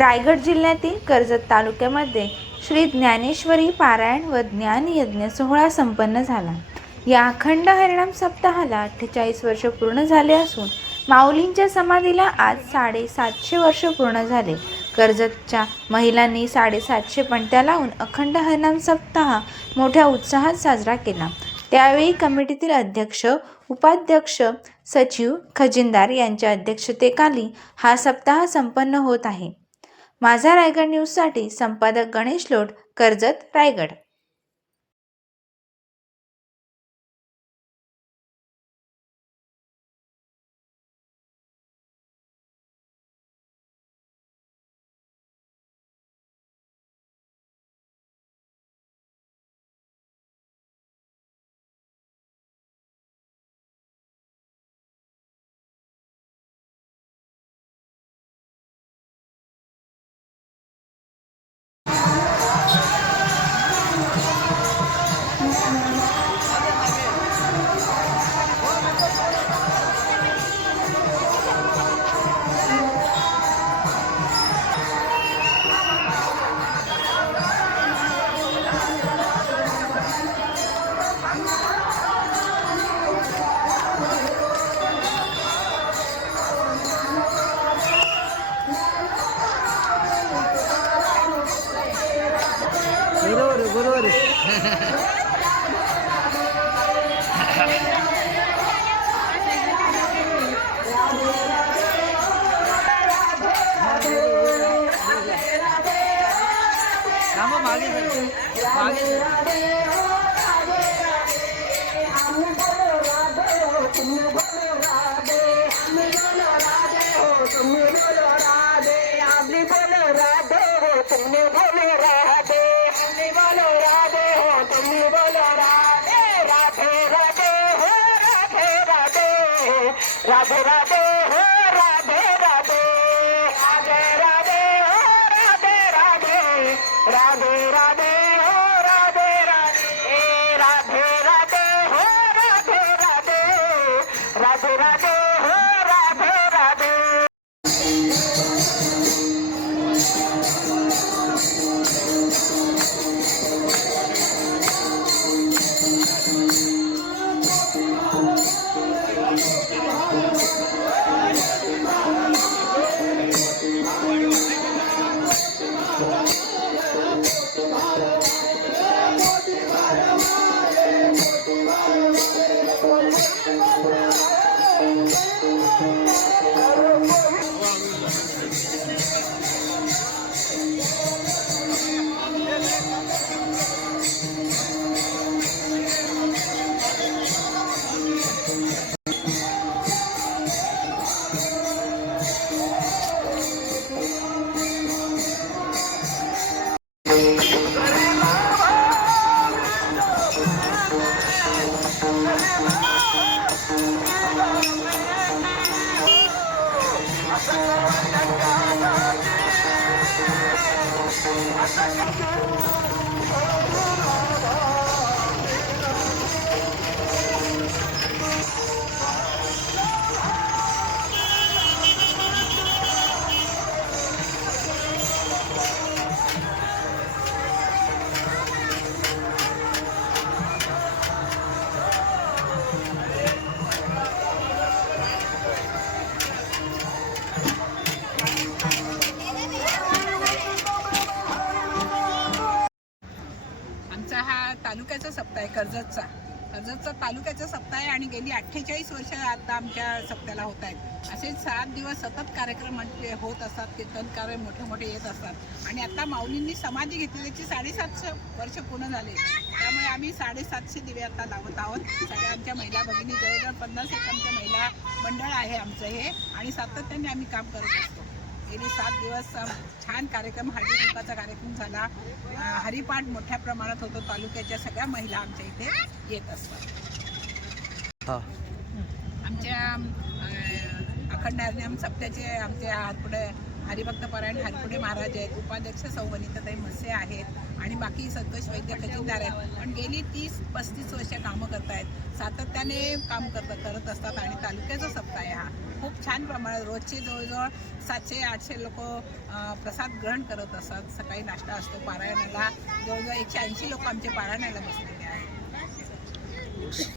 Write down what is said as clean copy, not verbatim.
रायगड जिल्ह्यातील कर्जत तालुक्यामध्ये श्री ज्ञानेश्वरी पारायण व ज्ञान यज्ञ सोहळा संपन्न झाला। या अखंड हरिनाम सप्ताहाला 48 वर्ष पूर्ण झाले असून माऊलींच्या समाधीला आज 750 वर्ष पूर्ण झाले। कर्जतच्या महिलांनी 750 पणत्या लावून अखंड हरिनाम सप्ताह मोठ्या उत्साहात साजरा केला। त्यावेळी कमिटीतील अध्यक्ष, उपाध्यक्ष, सचिव, खजिनदार यांच्या अध्यक्षतेखाली हा सप्ताह संपन्न होत आहे। माझा रायगड न्यूजसाठी संपादक गणेश लोट, कर्जत, रायगड। बरोबर राधे राधे हो राधे राधे राधे राधे हो राधे राधे राधे राधे हो राधे राधे राधे हो राधे राधे राधे राधे हो राधे राधे। तालुक्याचा सप्ताह आहे कर्जतचा तालुक्याचा सप्ताह आहे आणि गेली 48 वर्ष आता आमच्या सप्त्याला होत आहेत। असे 7 दिवस सतत कार्यक्रम होत असतात, कीर्तनकार मोठे मोठे येत असतात आणि आता माऊलींनी समाधी घेतलेल्याची 750 वर्ष पूर्ण झाले। त्यामुळे आम्ही 750 दिवे आता लावत आहोत। सगळ्यांच्या महिला भगिनी जवळजवळ 50 एक आमच्या महिला मंडळ आहे आमचं हे आणि सातत्याने आम्ही काम करत असतो। गेली 7 दिवस छान कार्यक्रम, हळदी कुंकाचा कार्यक्रम झाला, हरिपाठ मोठ्या प्रमाणात होतो। तालुक्याच्या सगळ्या महिला आमच्या इथे येत असतात। आमच्या अखंड हरिनाम सप्त्याचे आमच्या पुढे हरिभक्त परायण हरपुडे महाराज आहेत, उपाध्यक्ष सौ वनिताताई मस्से आहेत आणि बाकी संतोष वैद्य खजिनदार आहेत. पण गेली 30-35 वर्ष कामं करतायत, सातत्याने काम करत असतात. आणि तालुक्याचा सप्ताह हा खूप छान प्रमाणात रोजचे जवळजवळ 700-800 लोक प्रसाद ग्रहण करत असतात. सकाळी नाश्ता असतो. पारायणाला जवळजवळ 180 लोक आमचे पारायणाला बसलेले आहेत.